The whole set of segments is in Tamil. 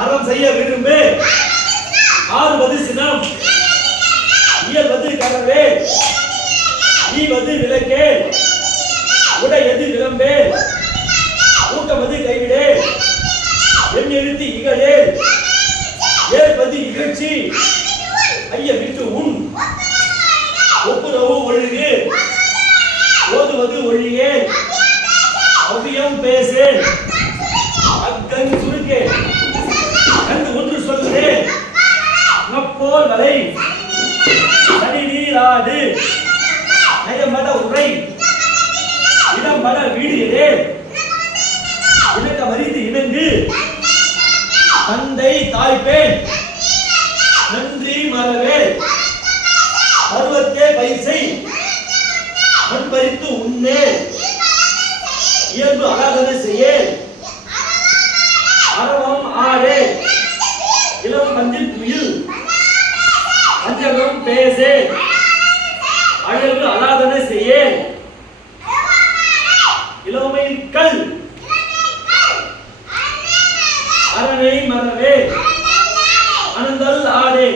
அறம் செய்ய விரும்பு ஆறுவது சினம் இயல்வது கரவே ஈவது விளக்கே உடையது விளம்பே ஊக்கமது கைவிடே எண்ணெழுத்து இகழே ஏற்பது இகழ்ச்சி ஐய விட்டு உன் ஒப்புரவு ஒழுகு ஓதுவது ஒழியே அவ்வியம் பேசே அக்கன் சுருக்கே கண்டு ஒன்று சொல்லே நப்போல் வலை சனி நீராடு நயமட உரை இடமட வீடியதே இணக்க மறிந்து இணங்கு தந்தை தாய்ப்பேன் நன்றி மறவே பருவத்தே பயிற்சை மண் பறித்து உண்ணே இயல்பு அலாதனை செய்ய அரவம் ஆடே இளம் மஞ்சில் துயில் அஞ்சகம் பேசே அழகு அலாதனை செய்ய இளமை கல் அரணை மறவே அனந்தல் ஆடே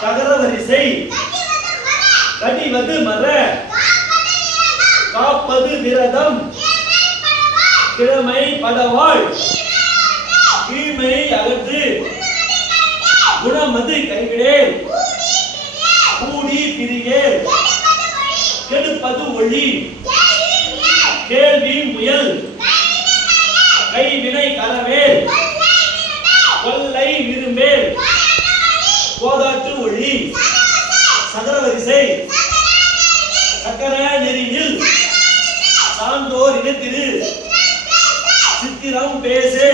ககர வரிசை கடிவது மர காப்பது விரதம் கிழமை படவாள் கீழ்மை அகற்று குணமது கைவிடே கூடி பிரியே கெடுப்பது ஒளி கேள்வி முயல் கைவினை கரவே கொல்லை விரும்பே கோதாட்டு ஒளி சகர வரிசை சக்கர நெறியில் சான்றோர் இனத்திரு சித்திரம் பேசே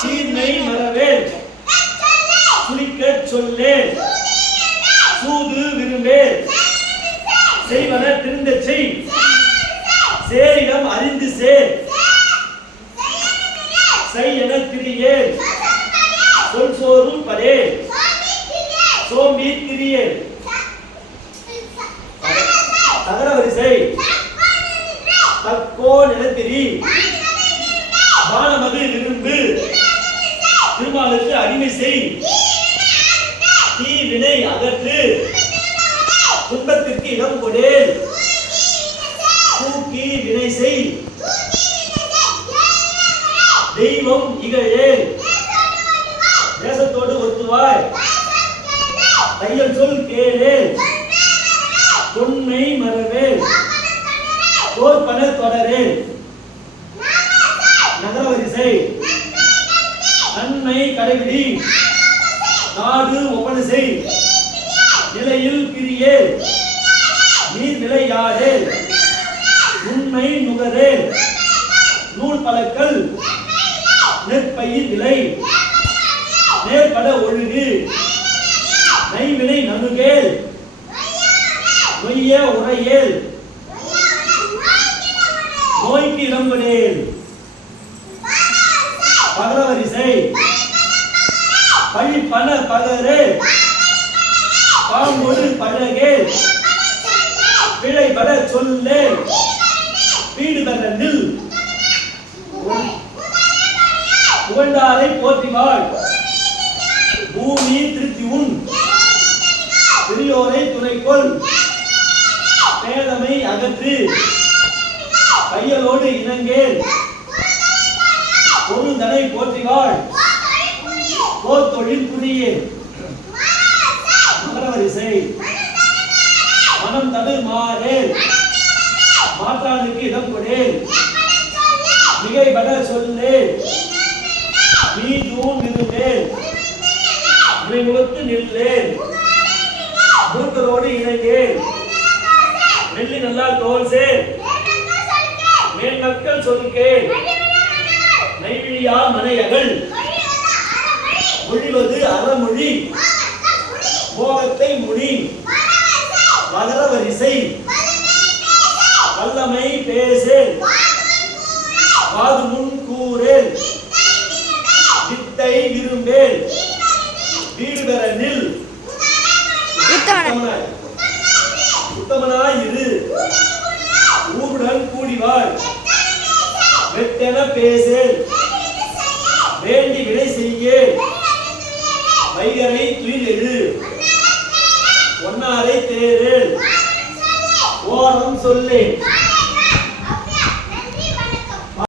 சீர்மை மறவே சுழிக்க சொல்லே சூது விரும்பே செய்வன திருந்த செய் சேரிடம் அறிந்து சேர் செய்யன திரியே சொல் சோறும் படே சோம்பி திரியே சகர வரிசை தக்கோ நிலத்திரி பானமது விரும்பு திருமாலுக்கு அடிமை செய் தீ வினை அகற்று துன்பத்திற்கு இடம் கொடேல் தூக்கி வினை செய் தெய்வம் இகழேல் தேசத்தோடு ஒத்துவாய் தையல் சொல் கேளேல் தொன்மை மறவேல் தோற்பன தொடரேல் நகர வரிசை நன்மை கடைபிடி நாடு ஒப்பனை செய் நிலையில் பிரியே நீர் விளையாடே உண்மை நுகரே நூல் பழக்கல் நெற்பயிர் விலை நேர்பட ஒழுகு நைவினை நணுகேல் நொய்ய உரையேல் நோய்க்கு இடம்படேல் பகர வரிசை பழி பண பகரே பாம்பொடு பழகே பிழைபட சொல்லே வீடு தர நில் புகழ்ந்தாரை போற்றிவாள் பூமி திருத்தி உன் பெரியோரை துணைக்கொள் பேதமை அகற்று கையலோடு இணங்கேல் பொருந்தனை போற்றிவாள் போர் தொழில் புரியே மகர வரிசை மனம் தடு மாறேல் மாற்றானுக்கு இடம் கொடேல் மிகைபட சொல்லே மீண்டும் இருந்தேன் முகத்து நில்லேன் முருக்கரோடு இணைந்தேன் நெல்லி நல்லா தோல் சேர் மேல் மக்கள் சொல்கேன் நைவிழியா மனையகள் மொழிவது அறமொழி போகத்தை முடி மகர வரிசை வல்லமை பேசேன் காது முன் கூறேன் வித்தை விரும்பேன் வீடு பெற நில் உத்தமனாய் இரு ஊருடன் கூடிவாள் வெட்டென பேசேன் வேண்டி வினை செய்ய வைகரை துயில் எழு ஒன்னாரை தேரு ஓரம் சொல்லு